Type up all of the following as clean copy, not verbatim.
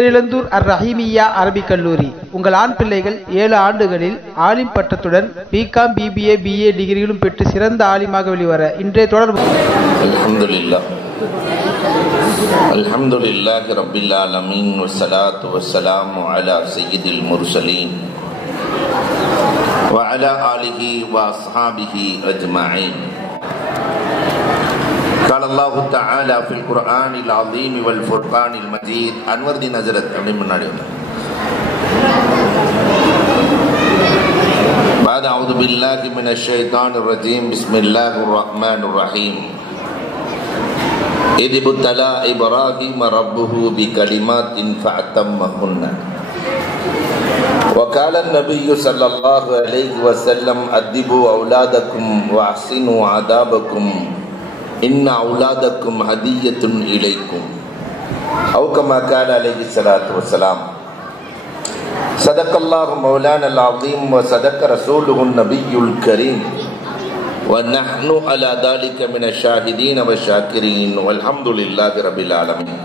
பேரிழந்தூர் அர்-ரஹீமிய்யா Arabic கல்லூரி. உங்கள் ஆண் பிள்ளைகள் 7 ஆண்டுகளில் ஆலிம் பட்டத்துடன் பிகாம், பிபிஏ, பிஏ டிகிரிகளும் பெற்று சிறந்த ஆலிமாக வெளிவர இன்றைய தொடர்பு. அல்ஹம்துலில்லாஹி ரப்பில் ஆலமீன் வஸ்ஸலாத்து வஸ்ஸலாமு அலா சய்யிதில் முர்ஸலீன் வ அலா ஆலிஹி வ அஸ்ஹாபிஹி அஜ்மஈன். قال الله تعالى في القرآن العظيم والفرقان المجيد. அன்வர் தி நஜரத் அப்படி முன்னாடி بعد أعوذ بالله من الشيطان الرجيم بسم الله الرحمن الرحيم. إذ ابتلى إبراهيم ربه بكلمات فأتمهن وقال النبي صلى الله عليه وسلم أدبوا أولادكم وأحسنوا عذابكم إن أولادكم هدية إليكم أو كما قال عليه الصلاة والسلام. صدق الله مولانا العظيم وصدق رسوله النبي الكريم ونحن على ذلك من الشاهدين والشاكرين والحمد لله رب العالمين.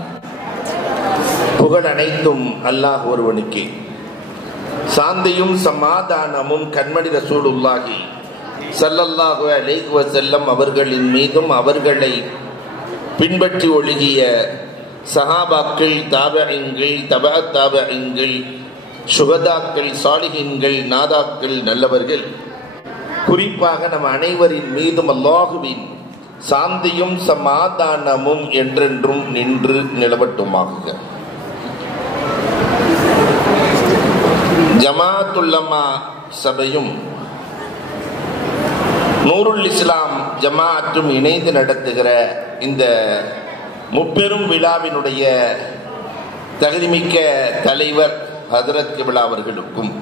புகழ் அனைத்தும் அல்லாஹ் ஒருவனுக்கே. சாந்தியும் சமாதானமும் கண்மணி ரசூலுல்லாஹி ஸல்லல்லாஹு அலைஹி வஸல்லம் அவர்களின் மீதும் அவர்களை பின்பற்றி ஒழுகிய சஹாபாக்கள், தாபிஈன்கள், தபஅத் தாபிஈன்கள், சுஹதாக்கள், சாலிஹீன்கள், நாதாக்கள், நல்லவர்கள், குறிப்பாக நம் அனைவரின் மீதும் அல்லாஹுவின் சாந்தியும் சமாதானமும் என்றென்றும் நின்று நிலவட்டுமாக. ஜமாஅத்துல் உலமா சபையும் நூருல் இஸ்லாம் ஜமாஅத்தும் இணைந்து நடத்துகிற இந்த முப்பெரும் விழாவினுடைய தகுதிமிக்க தலைவர் ஹஜ்ரத் கிப்லா அவர்களுக்கும்,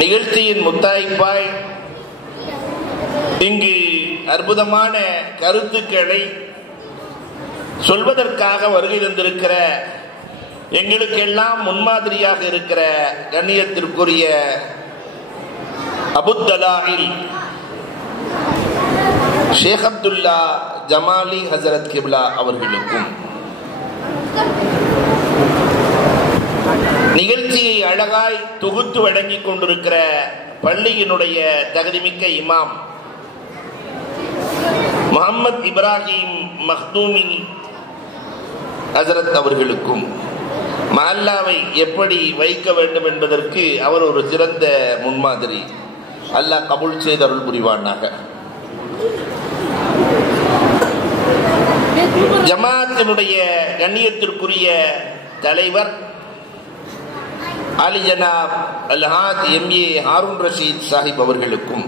நிகழ்ச்சியின் முத்தாய்ப்பாய் இங்கு அற்புதமான கருத்துக்களை சொல்வதற்காக வருகை தந்திருக்கிற எங்களுக்கெல்லாம் முன்மாதிரியாக இருக்கிற கண்ணியத்திற்குரிய அபுத்தலாஹில் ஷேக் அப்துல்லா ஜமாலி ஹஜரத் கிப்லா அவர்களுக்கும், நிகழ்ச்சியை அழகாய் தொகுத்து வழங்கிக் கொண்டிருக்கிற பள்ளியினுடைய தகுதிமிக்க இமாம் முஹம்மத் இப்ராஹிம் மக்தூமி ஹஜரத் அவர்களுக்கும், மஹல்லாவை எப்படி வைக்க வேண்டும் என்பதற்கு அவர் ஒரு சிறந்த முன்மாதிரி. அல்லாஹ் கபூல் செய்து அருள் புரிவானாக. ஜமாஅத்தினுடைய கண்ணியத்திற்குரிய தலைவர் அலி ஜனாப் அல்ஹாஜ் எம்ஏ ஹாரூன் ரஷீத் சாஹிப் அவர்களுக்கும்,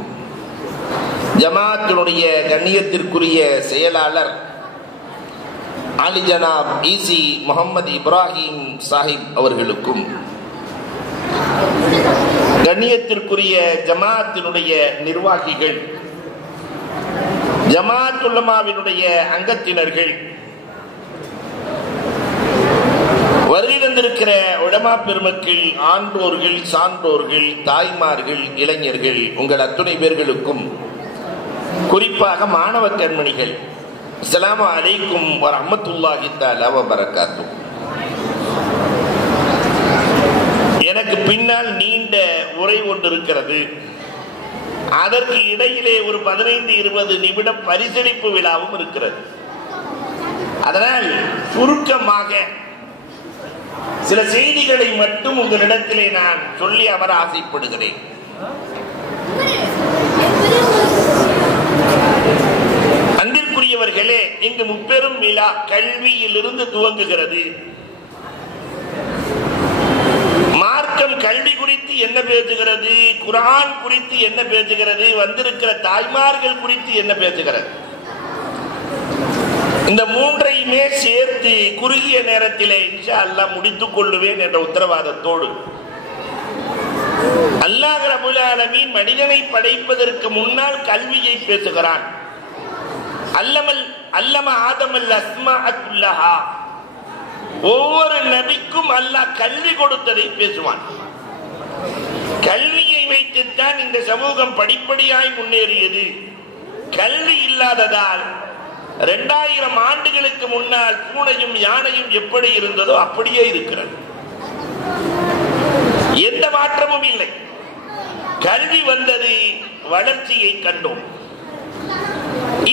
ஜமாஅத்தினுடைய கண்ணியத்திற்குரிய செயலாளர் அலி ஜனாப் இசி முகமது இப்ராஹிம் சாஹிப் அவர்களுக்கும், கண்ணியத்திற்குரிய ஜமாஅத்தினுடைய நிர்வாகிகள், ஜமாஅத் உலமாவினுடைய அங்கத்தினர்கள், வருகை தந்திருக்கிற உலமா பெருமக்கள், ஆன்றோர்கள், சான்றோர்கள், தாய்மார்கள், இளைஞர்கள், உங்கள் அத்துணை பேர்களுக்கும், குறிப்பாக மாணவ கண்மணிகள், அஸ்ஸலாமு அலைக்கும் வரஹ்மத்துல்லாஹி தஆலா வ பரக்காத்துஹு. எனக்கு பின்னால் நீண்ட உரை ஒன்று இருக்கிறது. அதற்கு இடையிலே ஒரு 15-20 நிமிடம் பரிசளிப்பு விழாவும் இருக்கிறது. அதனால் சுருக்கமாக சில செய்திகளை மட்டும் உங்களிடத்திலே நான் சொல்லி அமர ஆசைப்படுகிறேன். அன்பிற்குரியவர்களே, இங்கு முப்பெரும் விழா கல்வியிலிருந்து துவங்குகிறது. மார்க்கம் கல்வி குறித்து என்ன பேசுகிறது, குர்ஆன் குறித்து என்ன பேசுகிறது, வந்திருக்கிற தாய்மார்கள் குறித்து என்ன பேசுகிறது, இந்த மூன்றையுமே சேர்த்து குறுகிய நேரத்திலே இன்ஷா அல்லாஹ் முடித்துக் கொள்ளுவேன் என்ற உத்தரவாதத்தோடு, அல்லாஹ் ரப்பல் ஆலமீன் மனிதனை படைப்பதற்கு முன்னால் கல்வியை பேசுகிறான். அல்லம ஆதமல் அஸ்மாஅ குல்லஹா. ஒவ்வொரு நபிக்கும் அல்லாஹ் கல்வி கொடுத்ததை பேசுவான். கல்வியை வைத்துத்தான் இந்த சமூகம் படிப்படியாய் முன்னேறியது. கல்வி இல்லாததால் 2000 ஆண்டுகளுக்கு முன்னால் பூனையும் யானையும் எப்படி இருந்ததோ அப்படியே இருக்கிறது. எந்த மாற்றமும் இல்லை. கல்வி வந்தது, வளர்ச்சியை கண்டோம்.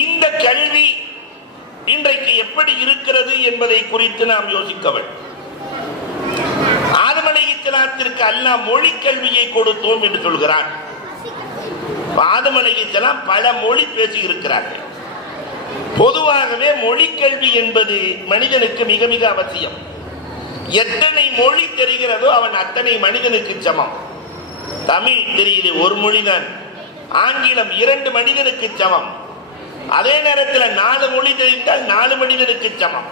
இந்த கல்வி இன்றைக்கு எப்படி இருக்கிறது என்பதை குறித்து நாம் யோசிக்க வேண்டும். ஆதம் அலைஹிஸ்ஸலாத்திற்கு அல்லாஹ் மொழி கல்வியை கொடுத்தோம் என்று சொல்கிறான். ஆதம் அலைஹிஸ்ஸலாம் பல மொழி பேசி இருக்கிறார்கள். பொதுவாகவே மொழி கல்வி என்பது மனிதனுக்கு மிக மிக அவசியம். எத்தனை மொழி தெரிகிறதோ அவன் அத்தனை மனிதனுக்கு சமம். தமிழ் தெரியுது, ஒரு மொழிதான். ஆங்கிலம் 2 மனிதனுக்கு சமம். அதே நேரத்தில் 4 மொழி தெரிந்தால் 4 மனிதனுக்கு சமம்.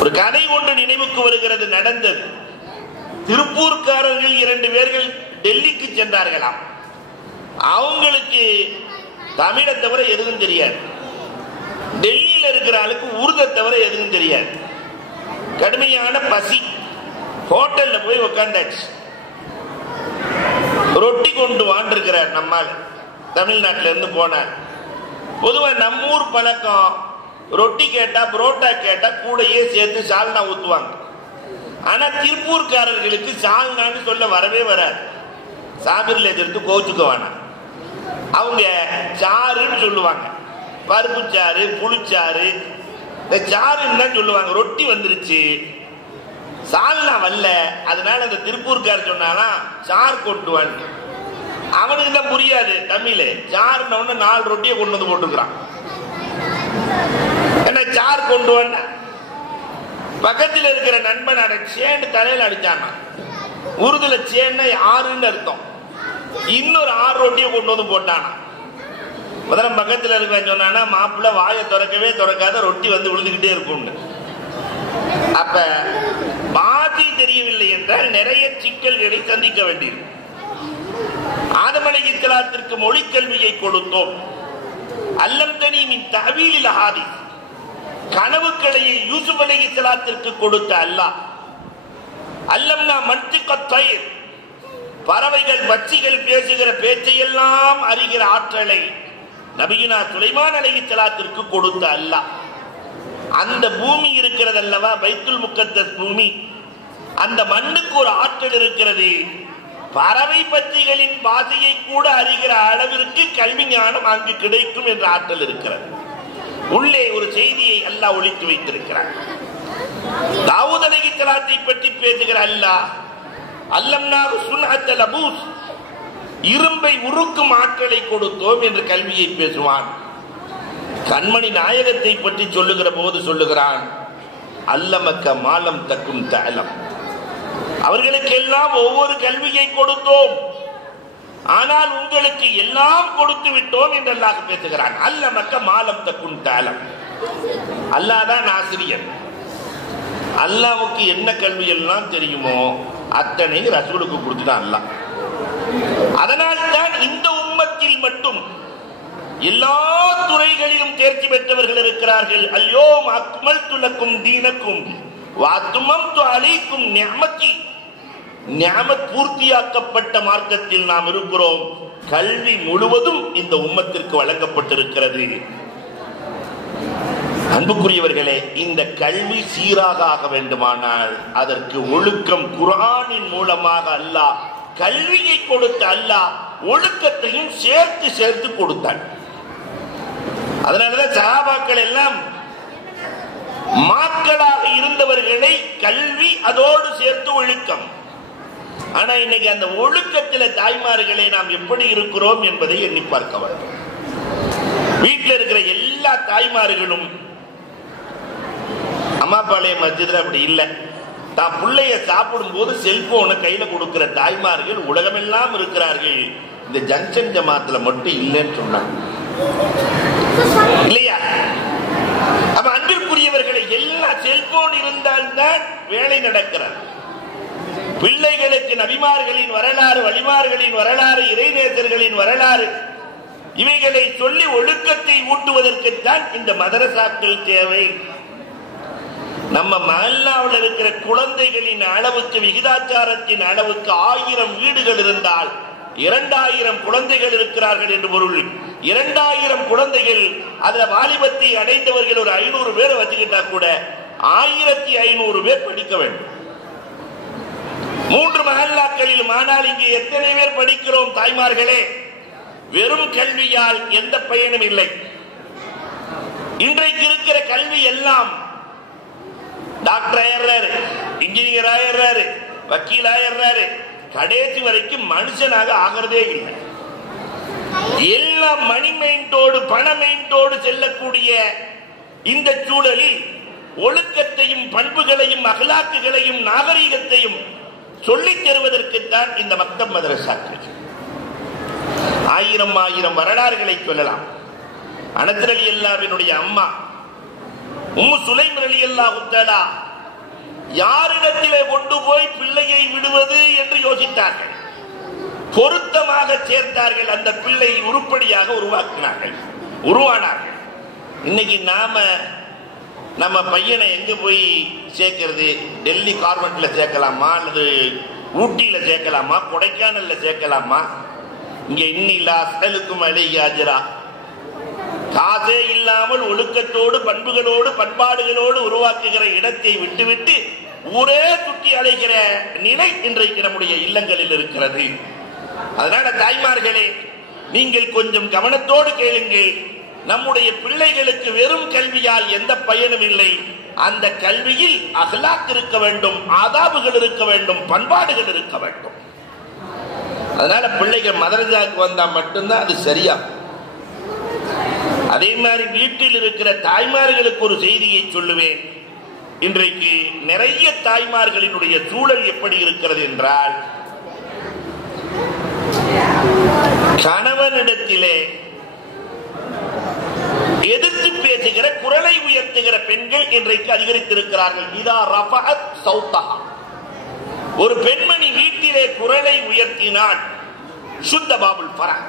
ஒரு கதை ஒன்று நினைவுக்கு வருகிறது, நடந்தது. திருப்பூர்காரர்கள் 2 பேர்கள் டெல்லிக்கு சென்றார்களாம். அவங்களுக்கு தமிழை தவிர எதுவும் தெரியாது. டெல்லியில் இருக்கிற ஆளுக்கு உருதை தவிர எதுவும் தெரியாது. கடுமையான பசி. ஹோட்டல்ல போய் உட்கார்ந்தாச்சு. ரொட்டி கொண்டு வாண்டிருக்கிறார். நம்மால் தமிழ்நாட்டில இருந்து போனார். பொதுவா நம்ம ஊர் பழக்கம், ரொட்டி கேட்டா புரோட்டா கேட்டா கூடையே சேர்த்து சால்னா ஊத்துவாங்க. ஆனா திருப்பூர்காரர்களுக்கு சால்னான்னு சொல்ல வரவே வராது. சாமிரில் எதிர்த்து கோச்சுக்குவானா. அவங்க சாறுன்னு சொல்லுவாங்க. பருப்பு சாறு, புளிச்சாறு, இந்த சாறுன்னு தான் சொல்லுவாங்க. ரொட்டி வந்துருச்சு, சால்னா வரல. அதனால அந்த திருப்பூர்காரர் சொன்னாலாம் சார் கொண்டு வந்து. அவனுக்கு தான் புரியாது தமிழ். சாருன்னு 4 ரொட்டியை கொண்டு வந்து போட்டுக்கிறான். என்ன சார் கொண்டு வந்த பக்கத்தில் இருக்கிற நண்பன் சேண்டு தலையில் அடிச்சானா. உருதுல சேன்னா 6ன்னு அர்த்தம். இன்னொரு 6 ரொட்டியை கொண்டு வந்து போட்டானா. முதல்ல பக்கத்தில் இருக்கிற சொன்னா மாப்பிள்ள வாயை திறக்கவே திறக்காத, ரொட்டி வந்து விழுந்துகிட்டே இருக்கும். அப்ப பாதி தெரியவில்லை என்றால் நிறைய சிக்கல்களை சந்திக்க வேண்டியிருக்கும். ஆதம் அலைஹிஸ்ஸலாத்திற்கு மொழி கல்வியை கொடுத்தோம். அல்லம்தனி மின் தஅவீலில் ஹாதீஸ், கனவுக்கலையை யூசுப் அலைஹிஸ்ஸலாத்திற்கு கொடுத்த அல்லாஹ். அல்லம்னா மன்திகத் தய்ர், பறவைகள் பட்சிகள் பேசுகிற பேச்சையெல்லாம் அறிகிற ஆற்றலை நபியினா சுலைமான் அலைஹிஸ்ஸலாத்திற்கு கொடுத்த அல்லாஹ். அந்த பூமி இருக்கிறது அல்லவா, பைத்துல் முக்கத்தஸ் பூமி, அந்த மண்ணுக்கு ஒரு ஆற்றல் இருக்கிறது. பறவை பட்சிகளின் பாதையை கூட அறிகிற அளவிற்கு கல்வி ஞானம் அங்கு கிடைக்கும் என்ற ஆற்றல் இருக்கிறது. உள்ளே ஒரு செய்தியை அல்லாஹ் ஒளித்து வைத்திருக்கிறார். தாவூத் அலைஹிஸ்ஸலாத்தை பற்றி பேசுகிற அல்லாஹ், அல்லம்னாஹு சுன்அத்தல் லபூஸ், இரும்பை உருக்கும் ஆற்றலை கொடுத்தோம் என்று கல்வியை பேசுவான். கண்மணி நாயகத்தை பற்றி சொல்லுகிற போது சொல்லுகிறான், அல்லமக்க மாலம் தக்கும் தஅலம், அவர்களுக்கு எல்லாம் ஒவ்வொரு கல்வியை கொடுத்தோம், ஆனால் உங்களுக்கு எல்லாம் கொடுத்து விட்டோம் என்று அல்லாஹ் பேசுகிறான். அல்லமக்க மாலம் தக்கும் தஅலம். அல்லாஹ் தான் ஆசிரியர். அல்லாஹ்வுக்கு என்ன கல்வி எல்லாம் தெரியுமோ அத்தனை ரசூலுக்கு கொடுத்துட்டான் அல்லாஹ். அதனால் தான் இந்த உம்மத்தில் மட்டும் எல்லா துறைகளிலும் தேர்ச்சி பெற்றவர்கள் இருக்கிறார்கள். அல்யோம் அக்மல்து லக்கும் தீனக்கும் வ அத்மம்து அலைக்கும் நிஅமதி, நிஅமத் பூர்த்தியாக்கப்பட்ட மார்க்கத்தில் நாம் இருக்கிறோம். கல்வி முழுவதும் இந்த உம்மத்திற்கு வழங்கப்பட்டிருக்கிறது. அன்புக்குரியவர்களே, இந்த கல்வி சீராக ஆக வேண்டுமானால் அதற்கு ஒழுக்கம், குர்ஆனின் மூலமாக அல்லாஹ் கல்வியை கொடுத்த அல்லாஹ் ஒழுக்கத்தையும் சேர்த்து சேர்த்து கொடுத்தான். அதனாலதான் சஹாபாக்கள் எல்லாம் மாக்களாக இருந்தவர்களை கல்வி அதோடு சேர்த்து ஒழுக்கம். ஆனா இன்னைக்கு அந்த ஒழுக்கத்தில் தாய்மார்களை நாம் எப்படி இருக்கிறோம் என்பதை எண்ணி பார்க்க வேண்டும். வீட்டில் இருக்கிற எல்லா தாய்மார்களும், அம்மாபாளையம் மஸ்ஜித்ல அப்படி இல்லை, தான் பிள்ளைய சாப்பிடும் போது செல்போனை கையில கொடுக்கிற தாய்மார்கள் உலகமெல்லாம் இருக்கிறார்கள். இந்த ஜங்ஷன் ஜமாத்துல மட்டும் இல்லைன்னு சொன்னாங்க இல்லையா? அப்ப அன்பிற்குரியவர்களை எல்லா செல்போன் இருந்தால்தான் வேலை நடக்கிறது. பிள்ளைகளுக்கு நபிமார்களின் வரலாறு, வழிமார்களின் வரலாறு, இறைநேசர்களின் வரலாறு இவைகளை சொல்லி ஒழுக்கத்தை ஊட்டுவதற்குத்தான் இந்த மதரசாக்கள் தேவை. நம்ம மஹல்லாவில் இருக்கிற குழந்தைகளின் அளவுக்கு, விகிதாச்சாரத்தின் அளவுக்கு 1000 வீடுகள் இருந்தால் 2000 குழந்தைகள் இருக்கிறார்கள் என்று பொருள். 2000 குழந்தைகள் அதுல வாலிபத்தை அடைந்தவர்கள் ஒரு 500 பேரை வச்சுக்கிட்டா கூட 1500 பேர் படிக்க வேண்டும் 3 மஹல்லாக்களிலும். ஆனால் இங்கே எத்தனை பேர் படிக்கிறோம் தாய்மார்களே? வெறும் கல்வியால் எந்த பயனும் இல்லை. இன்றைக்கு இருக்கிற கல்வி எல்லாம் டாக்டர் ஆயிடுறாரு, இன்ஜினியர் ஆயிடுறாரு, வக்கீல் ஆயிடுறாரு, கடைசி வரைக்கும் மனுஷனாக ஆகிறதே இல்லை. எல்லாம் மணி மைண்டோடு பண மைண்டோடு செல்லக்கூடிய இந்த சூழலில் ஒழுக்கத்தையும் பண்புகளையும் அகலாக்குகளையும் நாகரீகத்தையும் சொல்லித் தருவதற்குத்தான் இந்த மக்தப் மதரசாக்கள். 1000 வரலாறுகளை சொல்லலாம். அனஸ் ரலியல்லாஹுவினுடைய அம்மா உம்மு சுலைம் ரலியல்லாஹு தஆலா யாரிடத்திலே கொண்டு போய் பிள்ளையை விடுவது என்று யோசித்தார்கள். பொருத்தமாக சேர்த்தார்கள். அந்த பிள்ளை உருப்படியாக உருவானார்கள். இன்னைக்கு நம்ம பையனை எங்க போய் சேர்க்கிறது? டெல்லி கார்வென்ட்ல சேர்க்கலாமா, அல்லது ஊட்டியில சேர்க்கலாமா, கொடைக்கானல்ல சேர்க்கலாமா? இங்க இன்னிலா அஸ்அலுக்கும் அலைஹி அஜ்ரா, காசே இல்லாமல் ஒழுக்கத்தோடு பண்புகளோடு பண்பாடுகளோடு உருவாக்குகிற இடத்தை விட்டுவிட்டு ஊரே சுற்றி அலைகிற நிலை இன்றைக்கு நம்முடைய இல்லங்களில் இருக்கிறது. அதனால தாய்மார்களே, நீங்கள் கொஞ்சம் கவனத்தோடு கேளுங்கள். நம்முடைய பிள்ளைகளுக்கு வெறும் கல்வியால் எந்த பயனும் இல்லை. அந்த கல்வியில் அகலாக் இருக்க வேண்டும், ஆதாபுகள் இருக்க வேண்டும், பண்பாடுகள் இருக்க வேண்டும். அதனால பிள்ளைகள் மதரசாவுக்கு வந்தா மட்டும்தான் அது சரியா. அதே மாதிரி வீட்டில் இருக்கிற தாய்மார்களுக்கு ஒரு செய்தியை சொல்லுவேன். இன்றைக்கு நிறைய தாய்மார்களினுடைய சூழல் எப்படி இருக்கிறது என்றால், கணவனிடத்திலே எதிர்த்து பேசுகிற, குரலை உயர்த்துகிற பெண்கள் இன்றைக்கு அதிகரித்திருக்கிறார்கள். இதா ரஃபஅத் சௌதஹா, ஒரு பெண்மணி வீட்டிலே குரலை உயர்த்தினால் சுத்த பாபுல் ஃபரஹ்,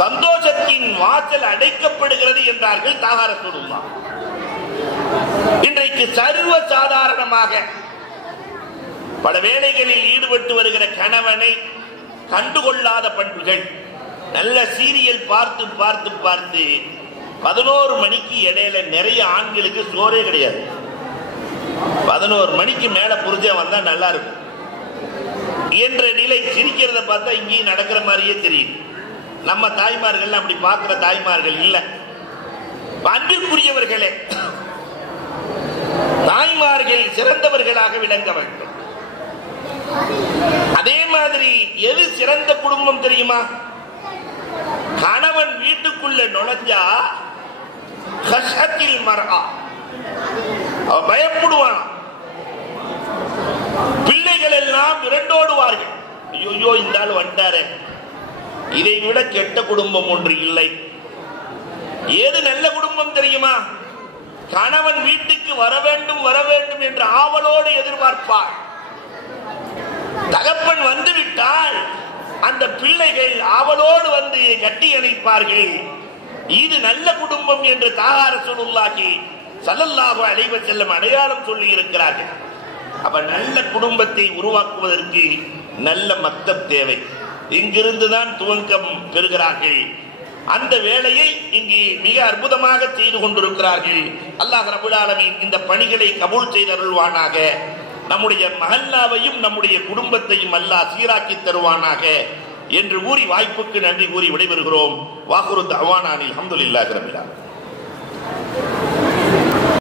சந்தோஷத்தின் வாசல் அடைக்கப்படுகிறது என்றார்கள் தாஹா ரசூலுல்லாஹ். இன்றைக்கு சர்வ சாதாரணமாக பல வேளைகளில் ஈடுபட்டு வருகிற கணவனை கண்டுகொள்ளாத பண்புகள். நல்ல சீரியல் பார்த்து பார்த்து பார்த்து 11 மணிக்கு இடையில நிறைய ஆண்களுக்கு சோறே கிடையாது. 11 மணிக்கு மேல புரிஞ்ச வந்தா நல்லா இருக்கும் என்ற நிலை. சிரிக்கிறத பார்த்தா இங்கேயும் நடக்கிற மாதிரியே தெரியும். நம்ம தாய்மார்கள் அப்படி பார்க்கிற தாய்மார்கள் இல்ல. அன்பிற்குரியவர்களே, தாய்மார்கள் சிறந்தவர்களாக விளங்க வேண்டும். அதே மாதிரி எது சிறந்த குடும்பம் தெரியுமா? கணவன் வீட்டுக்குள்ள நுழைஞ்சா கஷ்டத்தில் மரா பயப்படுவான். பிள்ளைகள் எல்லாம் விரண்டோடுவார்கள். ஐயோ இந்த ஆள் வந்தாரு. இதை விட கெட்ட குடும்பம் ஒன்று இல்லை. ஏது நல்ல குடும்பம் தெரியுமா? கணவன் வீட்டுக்கு வர வேண்டும் என்று ஆவலோடு எதிர்பார்ப்பார். தகப்பன் வந்துவிட்டால் அந்த பிள்ளைகள் ஆவலோடு வந்து கட்டி அணைப்பார்கள். இது நல்ல குடும்பம் என்று தாஹா ரசூலுல்லாஹி ஸல்லல்லாஹு அலைஹி வஸல்லம் அடையாளம் சொல்லி இருக்கிறார்கள். அப்ப நல்ல குடும்பத்தை உருவாக்குவதற்கு நல்ல மக்தப் தேவை. இங்கிருந்துதான் துவக்கம் பெறுகிறார்கள். அந்த வேலையை இங்கு மிக அற்புதமாக செய்து கொண்டிருக்கிறார்கள். அல்லாஹ் ரப்பல் ஆலமீன் இந்த பணிகளை கபூல் செய்தருள்வானாக. நம்முடைய மஹல்லாவையும் நம்முடைய குடும்பத்தையும் அல்லாஹ் சீராக்கி தருவானாக என்று கூறி வாய்ப்புக்கு நன்றி கூறி விடைபெறுகிறோம். வாகுரு தஅவானா அல்ஹம்துலில்லாஹி ரப்பில் ஆலமீன்.